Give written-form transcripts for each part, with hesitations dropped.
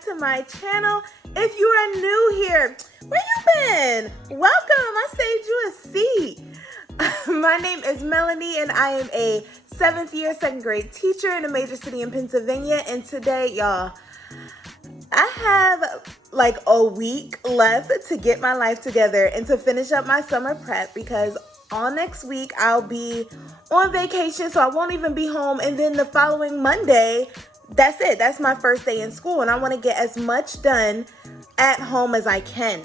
back to my channel. If you are new here, where you been? Welcome, I saved you a seat. My name is Melanie and I am a 7th year, 2nd grade teacher in a major city in Pennsylvania. And today, y'all, I have like a week left to get my life together and to finish up my summer prep because all next week I'll be on vacation, so I won't even be home. And then the following Monday, that's it. That's my first day in school, and I want to get as much done at home as I can.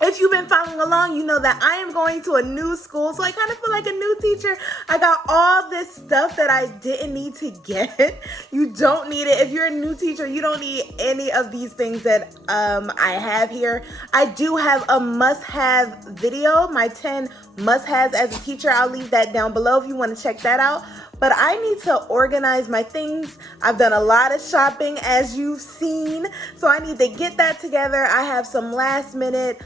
If you've been following along, you know that I am going to a new school, so I kind of feel like a new teacher. I got all this stuff that I didn't need to get. You don't need it. If you're a new teacher, you don't need any of these things that I have here. I do have a must-have video, my 10 must-haves as a teacher. I'll leave that down below if you want to check that out. But I need to organize my things. I've done a lot of shopping, as you've seen, so I need to get that together. I have some last-minute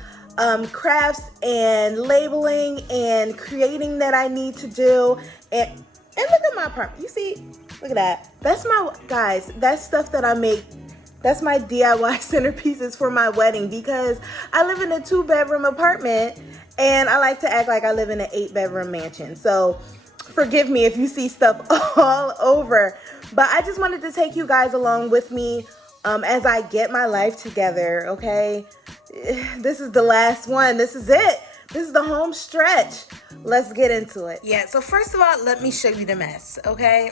crafts and labeling and creating that I need to do. And look at my apartment. You see, look at that. That's my, guys, that's stuff that I make. That's my DIY centerpieces for my wedding because I live in a 2-bedroom apartment and I like to act like I live in an 8-bedroom mansion. So forgive me if you see stuff all over, but I just wanted to take you guys along with me as I get my life together, okay? This is the last one. This is it. This is the home stretch. Let's get into it. Yeah, so first of all, let me show you the mess, okay?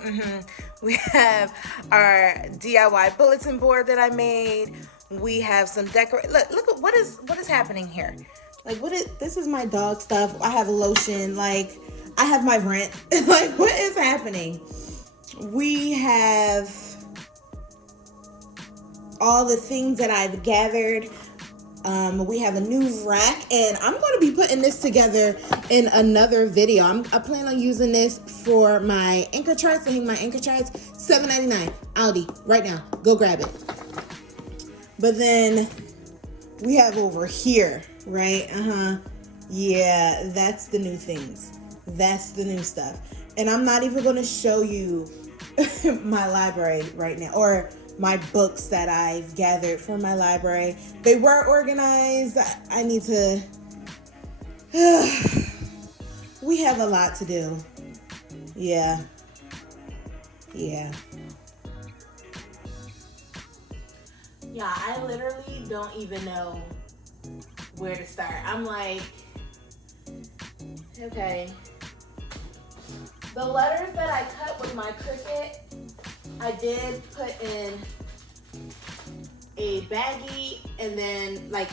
We have our DIY bulletin board that I made. We have some decor. Look at what is happening here. Like, this is my dog stuff. I have lotion. Like, I have my rent. Like, what is happening? We have all the things that I've gathered. We have a new rack, and I'm going to be putting this together in another video. I plan on using this for my anchor charts. To hang my anchor charts. $7.99 Aldi right now. Go grab it. But then we have over here, right? Yeah, that's the new things. That's the new stuff. And I'm not even going to show you my library right now, or my books that I've gathered for my library. They were organized. I need to, we have a lot to do. Yeah. Yeah, I literally don't even know where to start. I'm like, okay. The letters that I cut with my Cricut, I did put in a baggie, and then like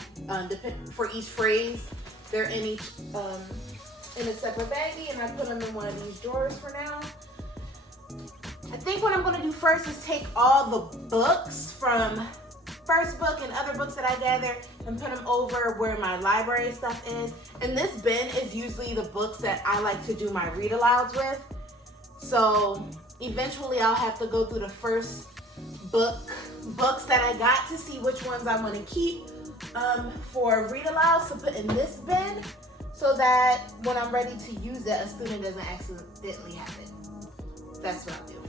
for each phrase, they're in each in a separate baggie, and I put them in one of these drawers for now. I think what I'm gonna do first is take all the books from first book and other books that I gathered and put them over where my library stuff is. And this bin is usually the books that I like to do my read alouds with. So eventually I'll have to go through the first books that I got to see which ones I want to keep for read alouds to put in this bin, so that when I'm ready to use it, a student doesn't accidentally have it. That's what I'll do.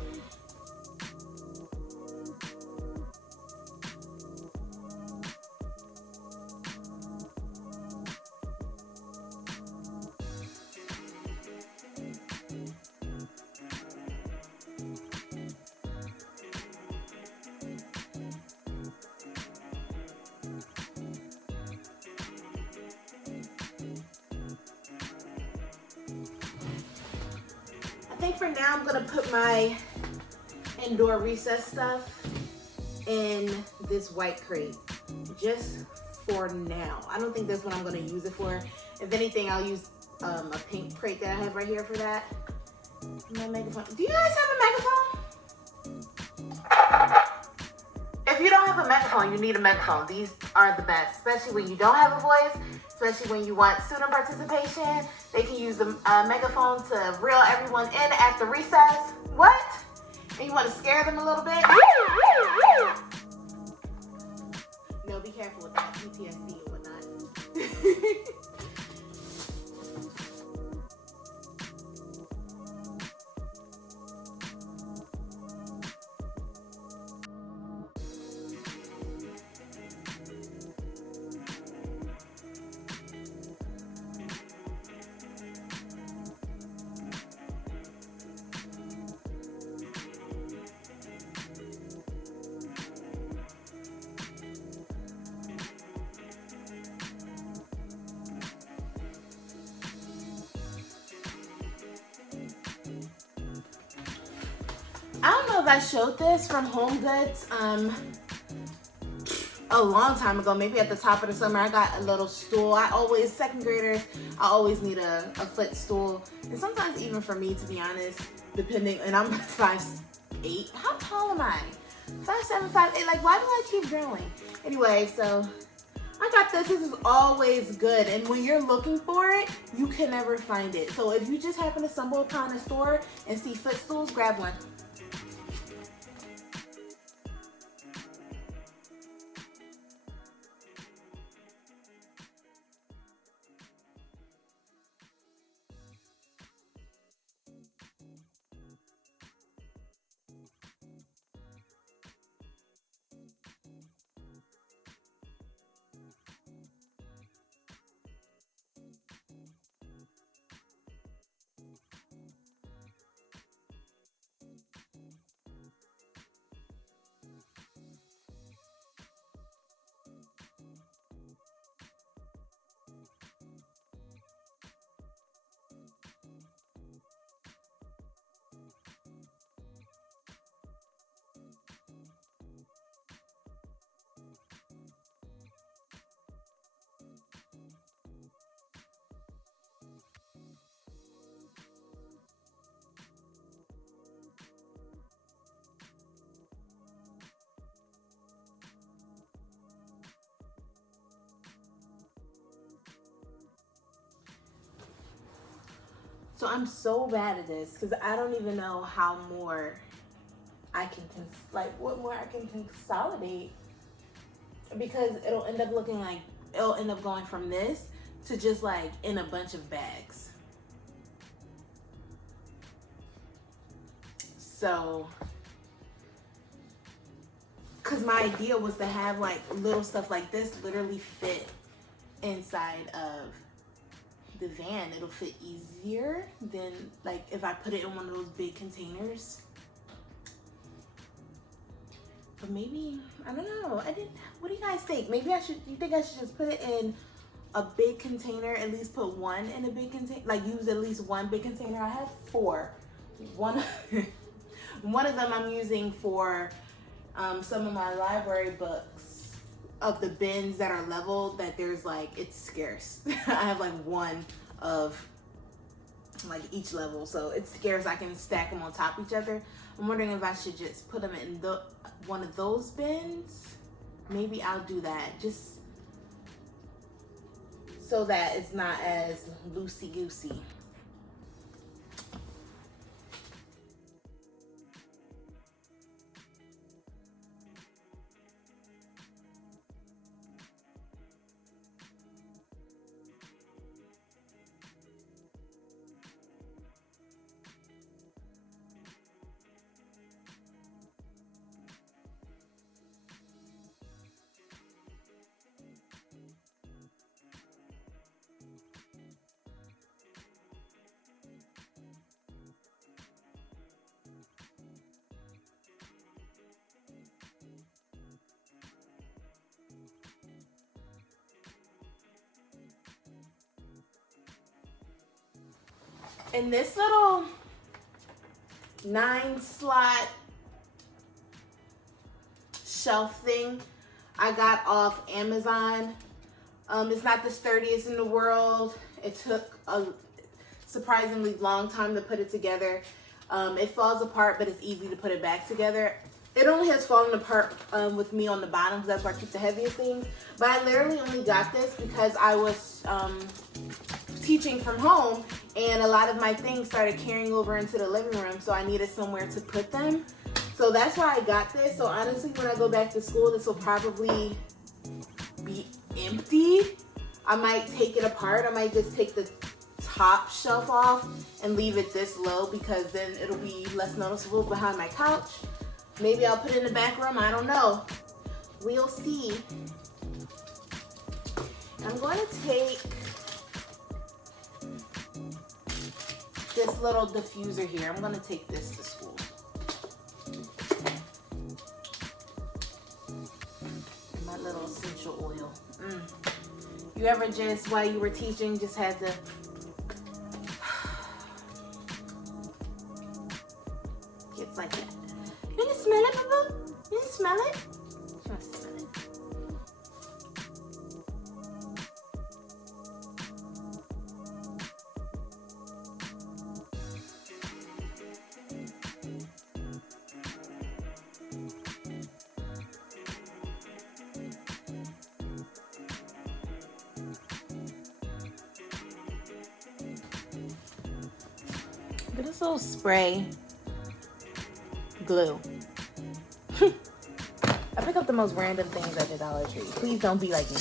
I think for now I'm gonna put my indoor recess stuff in this white crate, just for now. I don't think that's what I'm gonna use it for. If anything, I'll use a pink crate that I have right here for that. My megaphone. Do you guys have a megaphone? If you don't have a megaphone, you need a megaphone. These are the best, especially when you don't have a voice, especially when you want student participation. They can use the megaphone to reel everyone in after recess. What? And you want to scare them a little bit? No, be careful with that PTSD and whatnot. I don't know if I showed this from Home Goods a long time ago, maybe at the top of the summer. I got a little stool. Second graders, I always need a footstool. And sometimes even for me, to be honest, depending, and I'm 5'8". How tall am I? 5'7", 5'8". Like, why do I keep growing? Anyway, so I got this. This is always good. And when you're looking for it, you can never find it. So if you just happen to stumble upon a store and see footstools, grab one. So I'm so bad at this because I don't even know how more I can, what more I can consolidate, because it'll end up looking like, it'll end up going from this to just like in a bunch of bags. So, because my idea was to have like little stuff like this literally fit inside of the van. It'll fit easier than like if I put it in one of those big containers. But maybe, I don't know. What do you guys think? Maybe you think I should just put it in a big container, at least put one in a big container, like use at least one big container? I have 4. One of them I'm using for some of my library books of the bins that are leveled, that there's like, it's scarce. I have like one of like each level, so it's scarce. I can stack them on top of each other. I'm wondering if I should just put them in one of those bins. Maybe I'll do that, just so that it's not as loosey-goosey. And this little 9-slot shelf thing I got off Amazon. It's not the sturdiest in the world. It took a surprisingly long time to put it together. It falls apart, but it's easy to put it back together. It only has fallen apart with me on the bottom, because that's where I keep the heaviest things. But I literally only got this because I was teaching from home, and a lot of my things started carrying over into the living room, so I needed somewhere to put them. So that's why I got this. So honestly, when I go back to school, this will probably be empty. I might take it apart. I might just take the top shelf off and leave it this low, because then it'll be less noticeable behind my couch. Maybe I'll put it in the back room. I don't know. We'll see. I'm going to take this little diffuser here. I'm going to take this to school. My little essential oil. You ever just, while you were teaching, just had to it's like that. Look at this little spray glue. I pick up the most random things at the Dollar Tree. Please don't be like me.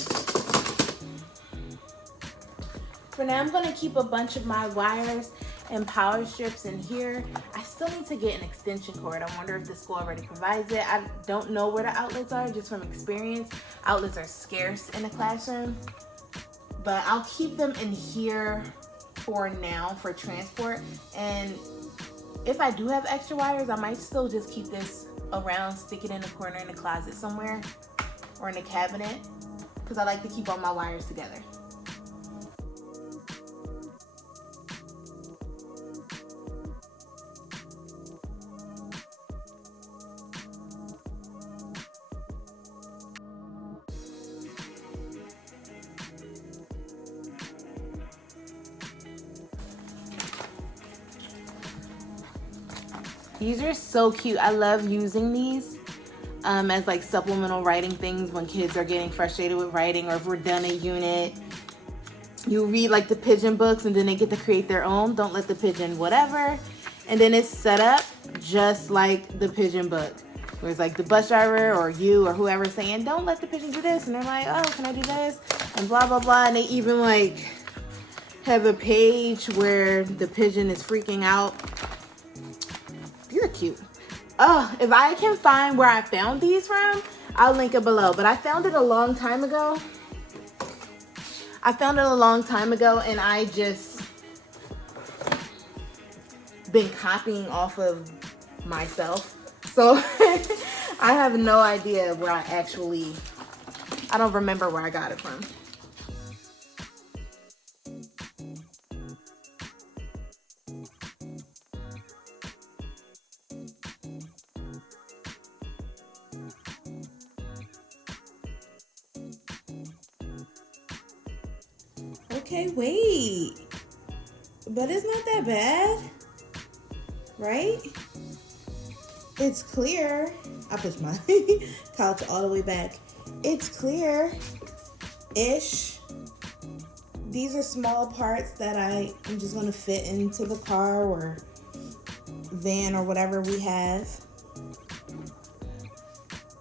For now, I'm going to keep a bunch of my wires and power strips in here. I still need to get an extension cord. I wonder if the school already provides it. I don't know where the outlets are, just from experience. Outlets are scarce in a classroom. But I'll keep them in here for now for transport. And if I do have extra wires, I might still just keep this around, stick it in the corner in the closet somewhere or in the cabinet, because I like to keep all my wires together. These are so cute. I love using these as like supplemental writing things when kids are getting frustrated with writing, or if we're done a unit. You read like the pigeon books and then they get to create their own. Don't let the pigeon whatever. And then it's set up just like the pigeon book. Where it's like the bus driver or you or whoever saying, don't let the pigeon do this. And they're like, oh, can I do this? And blah, blah, blah. And they even like have a page where the pigeon is freaking out. These are cute. Oh, if I can find where I found these from, I'll link it below. But I found it a long time ago. And I just been copying off of myself. So I have no idea where I don't remember where I got it from. Okay, wait. But it's not that bad, right? It's clear. I pushed my couch all the way back. It's clear-ish. These are small parts that I'm just gonna fit into the car or van or whatever we have.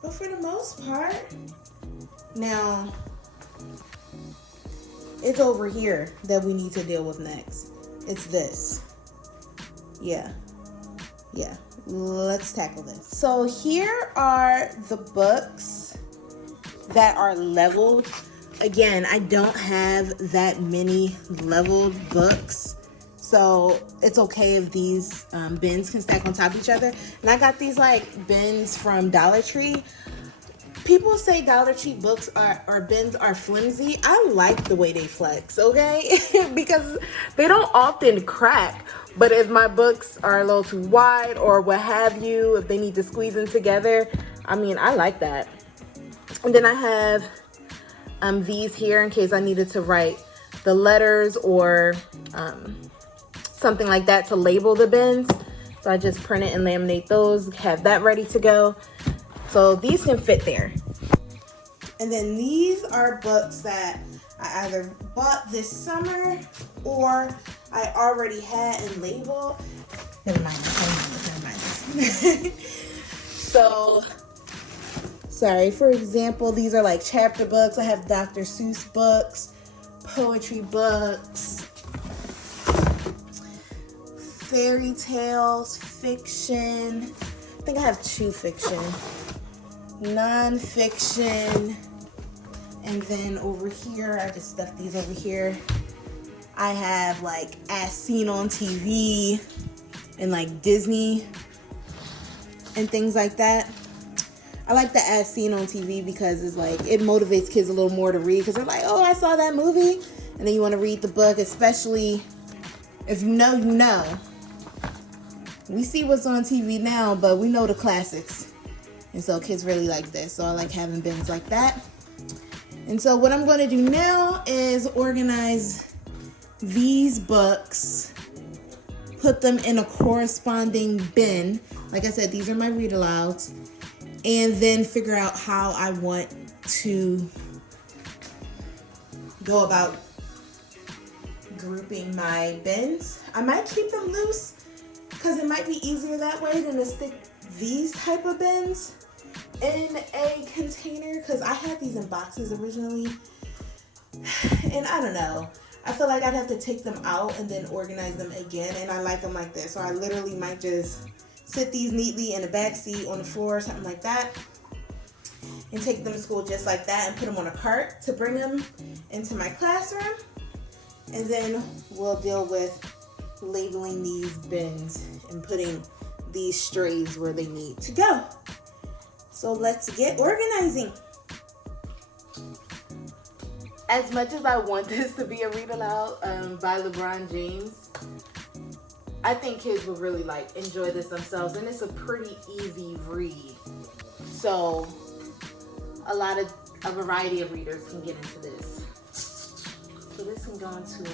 But for the most part, now, it's over here that we need to deal with next. It's this. Yeah. Let's tackle this. So here are the books that are leveled. Again, I don't have that many leveled books, so it's okay if these bins can stack on top of each other. And I got these like bins from Dollar Tree. People say Dollar Tree books or bins are flimsy. I like the way they flex, okay? Because they don't often crack. But if my books are a little too wide or what have you, if they need to squeeze in together, I mean, I like that. And then I have these here in case I needed to write the letters or something like that to label the bins. So I just print it and laminate those, have that ready to go. So these can fit there. And then these are books that I either bought this summer or I already had and labeled. Never mind. So, sorry. For example, these are like chapter books. I have Dr. Seuss books, poetry books, fairy tales, fiction. I think I have 2 fiction. Non-fiction, and then over here I just stuffed these over here. I have like As Seen on TV and like Disney and things like that. I like the As Seen on TV because it's like it motivates kids a little more to read, because they're like, oh, I saw that movie, and then you want to read the book, especially if you know. We see what's on TV now, but we know the classics. And so kids really like this. So I like having bins like that. And so what I'm going to do now is organize these books, put them in a corresponding bin. Like I said, these are my read alouds. And then figure out how I want to go about grouping my bins. I might keep them loose because it might be easier that way than to stick these type of bins in a container, because I had these in boxes originally, and I don't know, I feel like I'd have to take them out and then organize them again, and I like them like this. So I literally might just sit these neatly in the back seat on the floor or something like that, and take them to school just like that, and put them on a cart to bring them into my classroom. And then we'll deal with labeling these bins and putting these strays where they need to go. So let's get organizing. As much as I want this to be a read aloud by LeBron James, I think kids will really enjoy this themselves, and it's a pretty easy read. So a variety of readers can get into this. So this can go into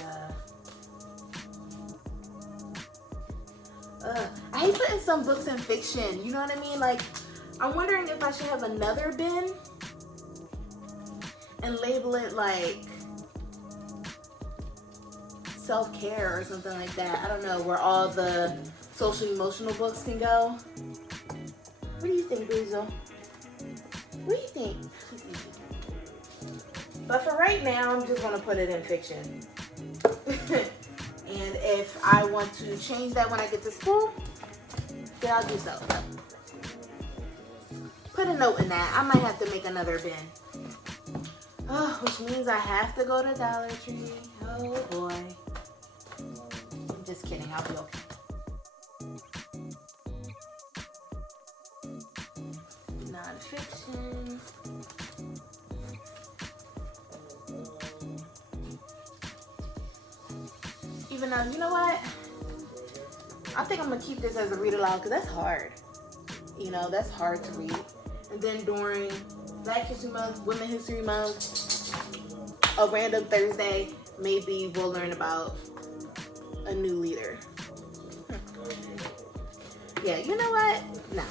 I hate putting some books in fiction, you know what I mean? I'm wondering if I should have another bin and label it self-care or something like that. I don't know, where all the social emotional books can go. What do you think, Basil? What do you think? But for right now, I'm just gonna put it in fiction. And if I want to change that when I get to school, then I'll do so. Put a note in that. I might have to make another bin. Oh, which means I have to go to Dollar Tree. Oh boy. I'm just kidding, I'll be okay. Non-fiction. Even though, you know what? I think I'm gonna keep this as a read aloud because that's hard. You know, that's hard to read. And then during Black History Month, Women History Month, a random Thursday, maybe we'll learn about a new leader. Yeah, you know what? No.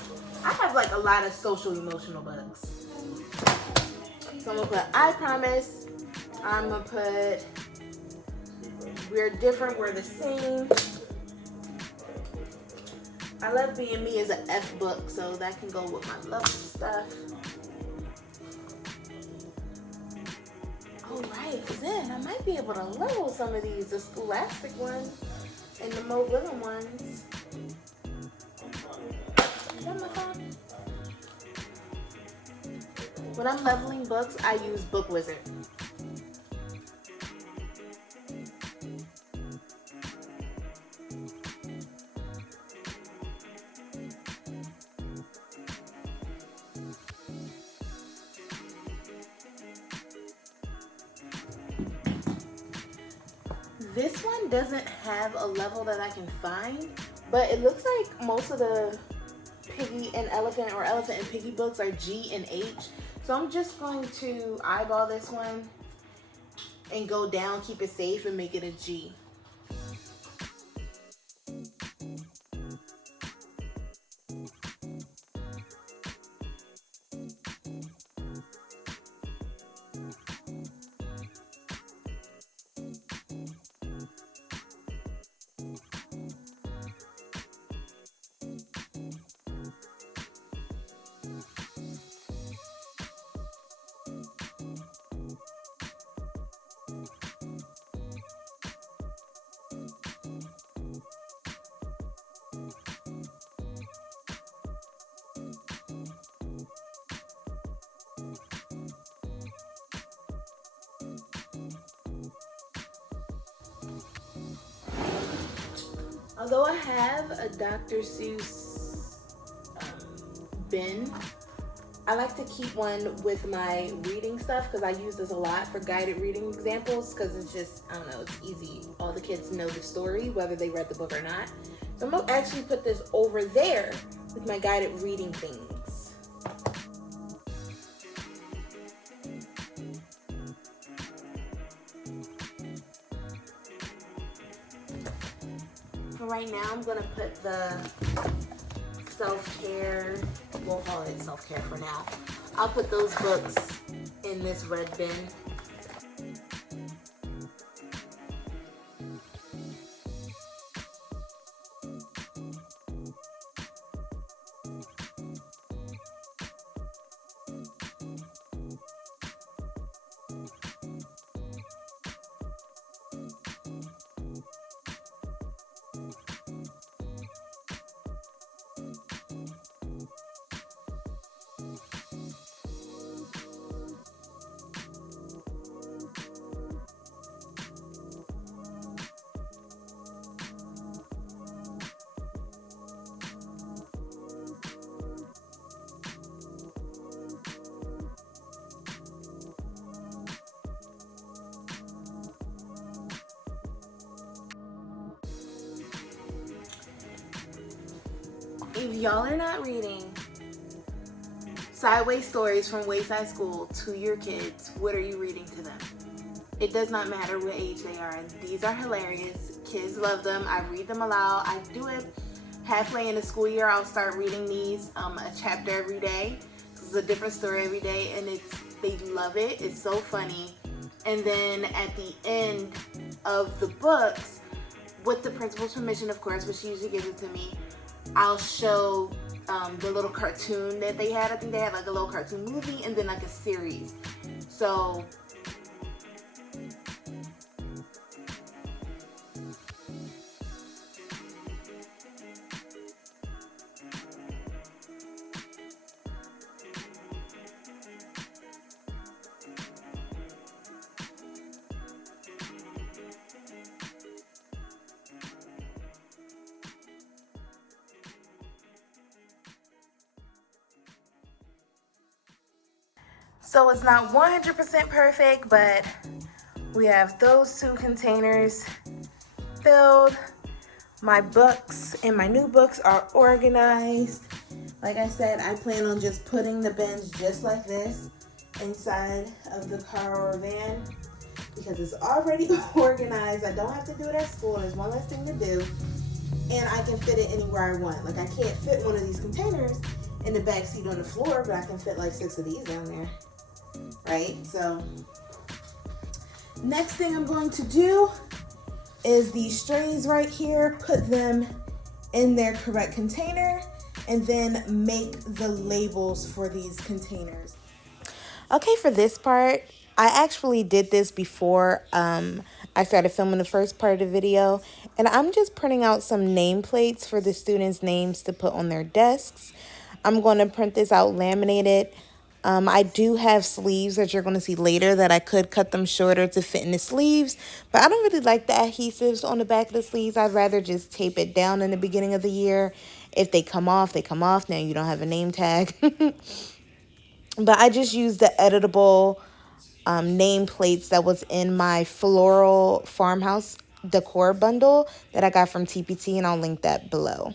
I have a lot of social emotional books. So I'm gonna put I Promise. I'm gonna put We're Different, We're the Same. I Love Being Me is an F book, so that can go with my love stuff. Oh, right, then I might be able to level some of these, the scholastic ones and the more little ones. Is that my phone? When I'm leveling books, I use Book Wizard. This one doesn't have a level that I can find, but it looks like most of the Piggy and Elephant or Elephant and Piggy books are G and H. So I'm just going to eyeball this one and go down, keep it safe, and make it a G. Although I have a Dr. Seuss bin, I like to keep one with my reading stuff because I use this a lot for guided reading examples because it's just, I don't know, it's easy. All the kids know the story, whether they read the book or not. So I'm going to actually put this over there with my guided reading things. For right now, I'm going to put the self-care, we'll call it self-care for now. I'll put those books in this red bin. If y'all are not reading sideways stories from Wayside School to your kids, what are you reading to them? It does not matter what age they are. These are hilarious. Kids love them. I read them aloud. I do it halfway in the school year. I'll start reading these a chapter every day. It's a different story every day, and they love it. It's so funny. And then at the end of the books, with the principal's permission, of course, but she usually gives it to me, I'll show the little cartoon that they had. I think they had like a little cartoon movie and then like a series. So So it's not 100% perfect, but we have those two containers filled. My books and my new books are organized. Like I said, I plan on just putting the bins just like this inside of the car or van because it's already organized. I don't have to do it at school. There's one less thing to do. And I can fit it anywhere I want. Like I can't fit one of these containers in the back seat on the floor, but I can fit like 6 of these down there. Right? So next thing I'm going to do is these strays right here, put them in their correct container, and then make the labels for these containers. Okay, for this part, I actually did this before I started filming the first part of the video, and I'm just printing out some nameplates for the students' names to put on their desks. I'm going to print this out laminated. I do have sleeves that you're going to see later that I could cut them shorter to fit in the sleeves, but I don't really like the adhesives on the back of the sleeves. I'd rather just tape it down in the beginning of the year. If they come off, they come off. Now you don't have a name tag. But I just used the editable nameplates that was in my floral farmhouse decor bundle that I got from TPT, and I'll link that below.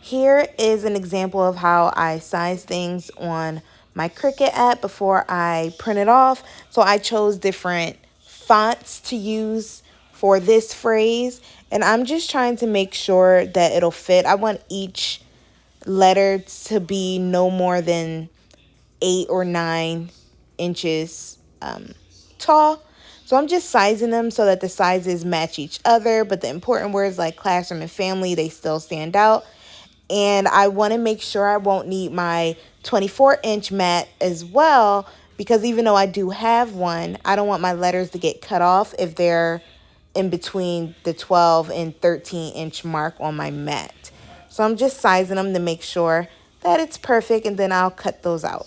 Here is an example of how I size things on my Cricut app before I print it off. So I chose different fonts to use for this phrase, and I'm just trying to make sure that it'll fit. I want each letter to be no more than 8 or 9 inches tall. So I'm just sizing them so that the sizes match each other, but the important words like classroom and family, they still stand out. And I want to make sure I won't need my 24-inch mat as well, because even though I do have one, I don't want my letters to get cut off if they're in between the 12 and 13-inch mark on my mat. So I'm just sizing them to make sure that it's perfect, and then I'll cut those out.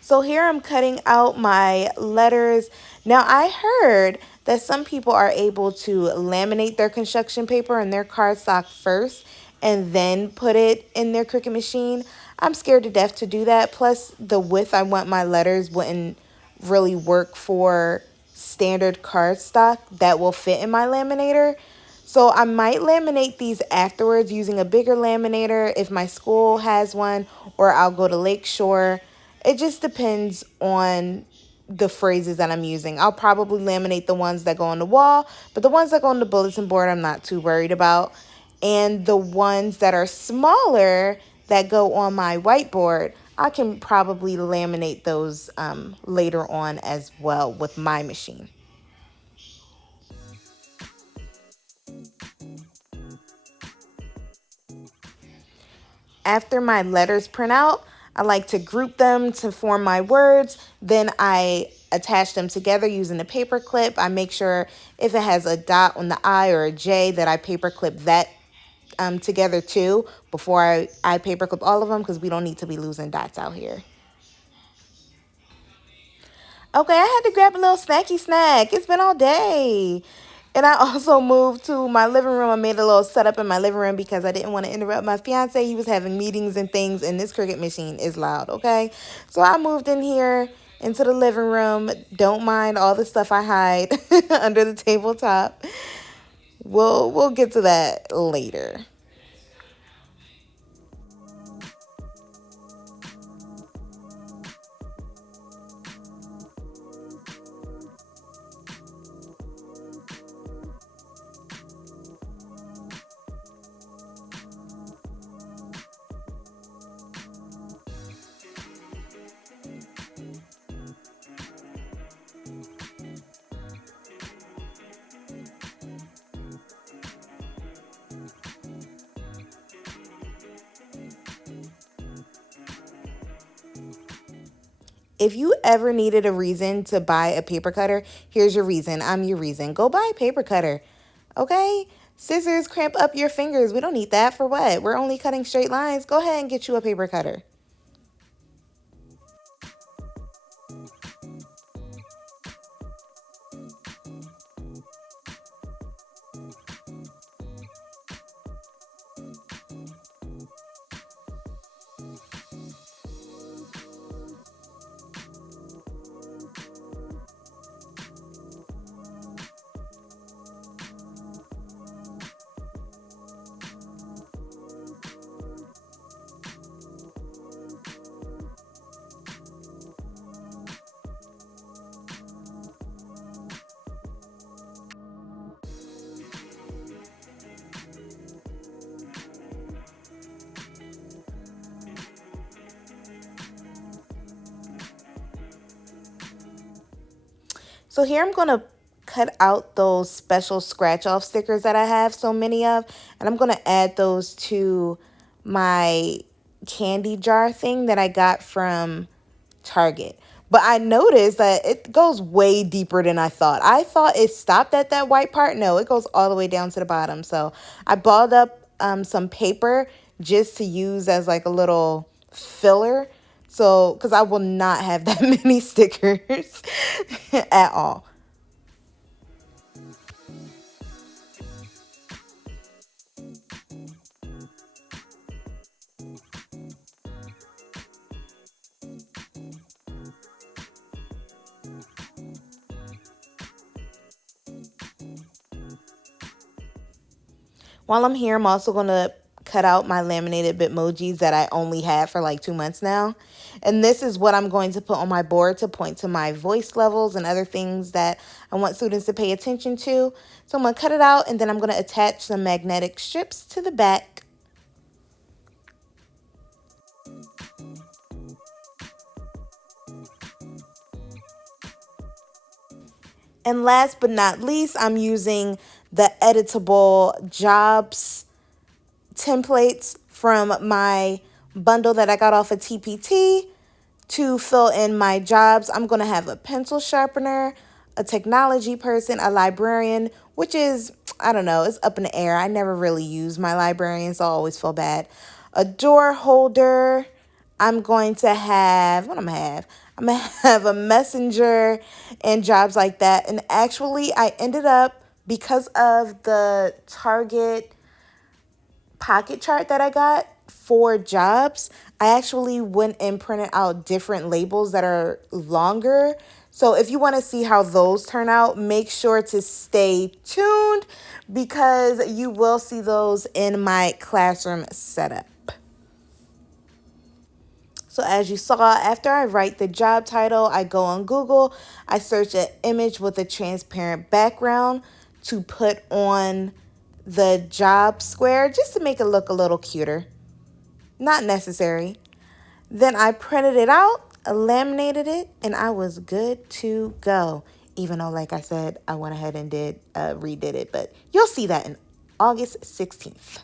So here I'm cutting out my letters. Now I heard that some people are able to laminate their construction paper and their cardstock first and then put it in their Cricut machine. I'm scared to death to do that. Plus the width I want my letters wouldn't really work for standard cardstock that will fit in my laminator. So I might laminate these afterwards using a bigger laminator if my school has one, or I'll go to Lakeshore. It just depends on the phrases that I'm using. I'll probably laminate the ones that go on the wall, but the ones that go on the bulletin board, I'm not too worried about. And the ones that are smaller that go on my whiteboard, I can probably laminate those later on as well with my machine. After my letters print out, I like to group them to form my words. Then I attach them together using a paper clip. I make sure if it has a dot on the I or a J that I paper clip that together too before I paper clip all of them, because we don't need to be losing dots out here. Okay, I had to grab a little snacky snack. It's been all day. And I also moved to my living room. I made a little setup in my living room because I didn't want to interrupt my fiance. He was having meetings and things, and this Cricut machine is loud, okay? So I moved in here into the living room. Don't mind all the stuff I hide under the tabletop. We'll get to that later. If you ever needed a reason to buy a paper cutter, here's your reason. I'm your reason. Go buy a paper cutter, okay? Scissors cramp up your fingers. We don't need that for what? We're only cutting straight lines. Go ahead and get you a paper cutter. So here I'm going to cut out those special scratch off stickers that I have so many of, and I'm going to add those to my candy jar thing that I got from Target. But I noticed that it goes way deeper than I thought. I thought it stopped at that white part. No, it goes all the way down to the bottom. So I balled up some paper just to use as like a little filler. So, because I will not have that many stickers at all. While I'm here, I'm also going to cut out my laminated Bitmojis that I only had for like 2 months now. And this is what I'm going to put on my board to point to my voice levels and other things that I want students to pay attention to. So I'm going to cut it out, and then I'm going to attach some magnetic strips to the back. And last but not least, I'm using the editable jobs templates from my bundle that I got off of TPT to fill in my jobs. I'm going to have a pencil sharpener, a technology person, a librarian, which is, I don't know, it's up in the air. I never really use my librarian, so I always feel bad. A door holder. I'm going to have, what I'm going to have? I'm going to have a messenger and jobs like that. And actually, I ended up, because of the Target pocket chart that I got for jobs, I actually went and printed out different labels that are longer. So if you want to see how those turn out, make sure to stay tuned because you will see those in my classroom setup. So as you saw, after I write the job title, I go on Google, I search an image with a transparent background to put on the job square just to make it look a little cuter. Not necessary. Then I printed it out, laminated it, and I was good to go. Even though, like I said, I went ahead and redid it, but you'll see that in August 16th.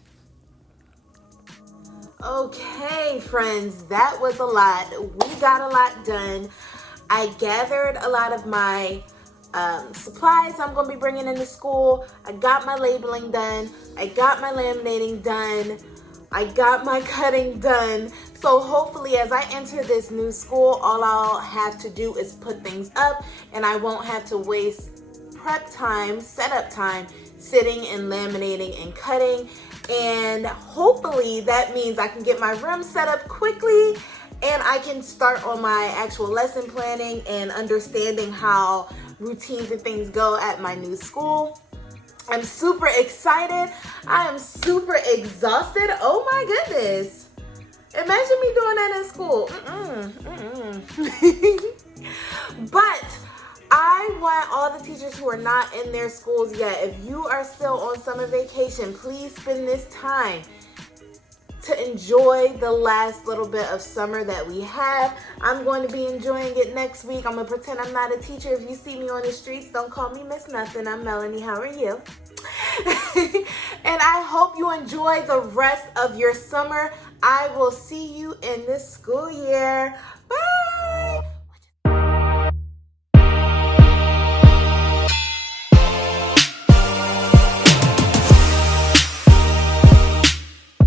Okay, friends, that was a lot. We got a lot done. I gathered a lot of my supplies I'm going to be bringing into school. I got my labeling done. I got my laminating done. I got my cutting done. So hopefully as I enter this new school, all I'll have to do is put things up and I won't have to waste prep time, setup time, sitting and laminating and cutting. And hopefully that means I can get my room set up quickly and I can start on my actual lesson planning and understanding how routines and things go at my new school. I'm super excited. I am super exhausted. Oh my goodness. Imagine me doing that in school. But I want all the teachers who are not in their schools yet, if you are still on summer vacation, please spend this time to enjoy the last little bit of summer that we have. I'm going to be enjoying it next week. I'm going to pretend I'm not a teacher. If you see me on the streets, don't call me Miss Nothing. I'm Melanie. How are you? And I hope you enjoy the rest of your summer. I will see you in this school year. Bye!